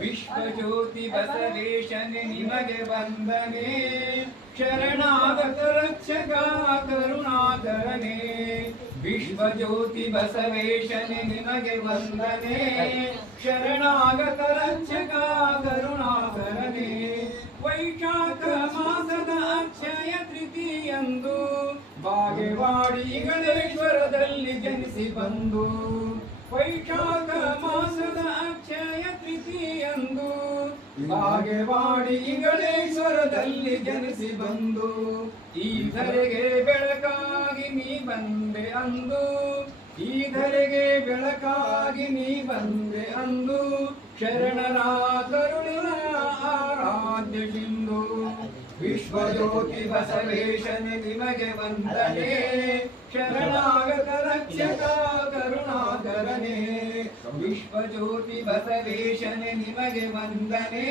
ವಿಶ್ವಜ್ಯೋತಿ ಬಸವೇಶನೆ ನಿಮಗೆ ವಂದನೆ. ಶರಣಾಗತ ರಕ್ಷಕ ಕರುಣಾಕರನೆ ವಿಶ್ವಜ್ಯೋತಿ ಬಸವೇಶನೆ ನಿಮಗೆ ವಂದನೆ. ಶರಣಾಗತ ರಕ್ಷಕ ಕರುಣಾಕರನೆ ವೈಶಾಖ ಮಾಸದ ಅಕ್ಷಯ ತೃತೀಯಂದು ಬಾಗೇವಾಡಿ ಗಣೇಶ್ವರದಲ್ಲಿ ಜನಿಸಿ ಬಂದು. ವೈಶಾಖ ಮಾಸದ ಬಾಗೇವಾಡಿ ಗಣೇಶ್ವರದಲ್ಲಿ ಜನಿಸಿ ಬಂದು, ಈ ಧರೆಗೆ ಬೆಳಕಾಗಿ ನೀ ಬಂದೆ ಅಂದು, ಈ ಧರೆಗೆ ಬೆಳಕಾಗಿ ನೀ ಬಂದೆ ಅಂದು ಶರಣರ ಕರುಣಿನ ಆರಾಧ್ಯ ಸಿಂಧು ವಿಶ್ವಜ್ಯೋತಿ ಬಸವೇಶನೆ ನಿಮಗೆ ವಂದನೆ, ಶರಣಾಗತ ರಕ್ಷಕ ಕರುಣಾಕರನೆ. ವಿಶ್ವಜ್ಯೋತಿ ಬಸವೇಶನೆ ನಿಮಗೆ ವಂದನೆ.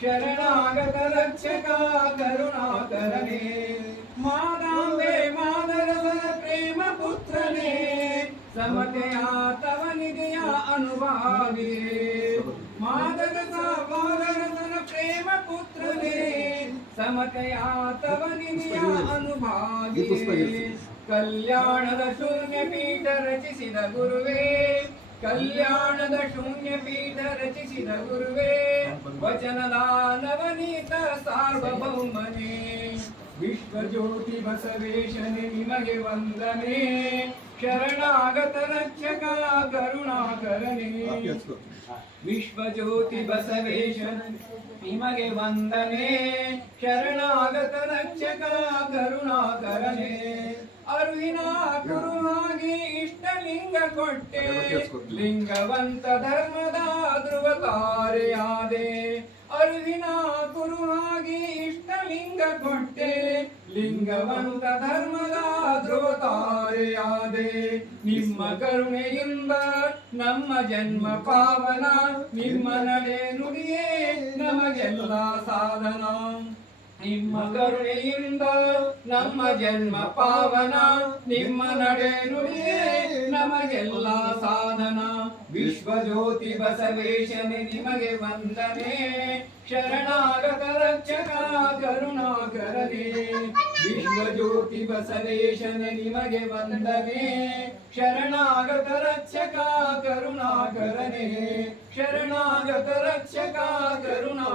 ಶರಣಾಗತ ರಕ್ಷಕ ಕರುಣಾಕರನೇ ಮಾದಾಂಬೆ ಮಾದರಸನ ಪ್ರೇಮ ಪುತ್ರನೇ. ಸಮತೆಯ ತವ ನಿಧಿಯ ಅನುಭಾವಿ ಮಾದರಸ ಮಾದರಸನ ಪ್ರೇಮ ಪುತ್ರನೇ. ಸಮತೆಯ ತವ ನಿಧಿಯ ಅನುಭಾವಿ ಕಲ್ಯಾಣದ ಶೂನ್ಯ ಪೀಠ ರಚಿಸಿದ ಗುರುವೇ. ಕಲ್ಯಾಣದ ಶೂನ್ಯ ಪೀಠ ರಚಿಸಿದ ಗುರುವೇ ವಚನದ ನವನೀತ ಸಾರ್ವಭೌಮನೇ. ವಿಶ್ವಜ್ಯೋತಿ ಬಸವೇಶನೆ, ನಿಮಗೆ ವಂದನೆ. ಶರಣಾಗತ ರಕ್ಷಕ ಕರುಣಾಕರನೇ. ವಿಶ್ವಜ್ಯೋತಿ ಬಸವೇಶನ, ನಿಮಗೆ ವಂದನೆ. ಶರಣಾಗತ ರಕ್ಷಕ ಕರುಣಾಕರನೆ. ಅರುವಿನ ಗುರುವಾಗಿ ಇಷ್ಟಲಿಂಗ ಕೊಟ್ಟೆ. ಲಿಂಗವಂತ ಧರ್ಮದ ಧ್ರುವ ತಾರೆಯಾದೆ ಅರುವಿನ ಗುರುವಾಗಿ ಇಷ್ಟಲಿಂಗ ಕೊಟ್ಟೆ. ಲಿಂಗವಂತ ಧರ್ಮದ ಧ್ರುವ ತಾರೆಯಾದೆ ನಿಮ್ಮ ಕರುಣೆಯಿಂದ ನಮ್ಮ ಜನ್ಮ ಪಾವನ. ನಿಮ್ಮ ನಡೆ ನುಡಿಯೇ ನಮಗೆಲ್ಲ ಸಾಧನ. ನಿಮ್ಮ ಕರುಣೆಯಿಂದ ನಮ್ಮ ಜನ್ಮ ಪಾವನ. ನಿಮ್ಮ ನಡೆ ನುಡಿಯೇ ನಮಗೆಲ್ಲ ಸಾಧನ. ವಿಶ್ವಜ್ಯೋತಿ ಬಸವೇಶನೆ, ನಿಮಗೆ ವಂದನೆ. ಶರಣಾಗತ ರಕ್ಷಕ ಕರುಣಾಕರನೆ. ವಿಶ್ವಜ್ಯೋತಿ ಬಸವೇಶನೆ, ನಿಮಗೆ ವಂದನೆ. ಶರಣಾಗತ ರಕ್ಷಕ ಕರುಣಾಕರನೆ. ಶರಣಾಗತ ರಕ್ಷಕ ಕರುಣಾಕರನೆ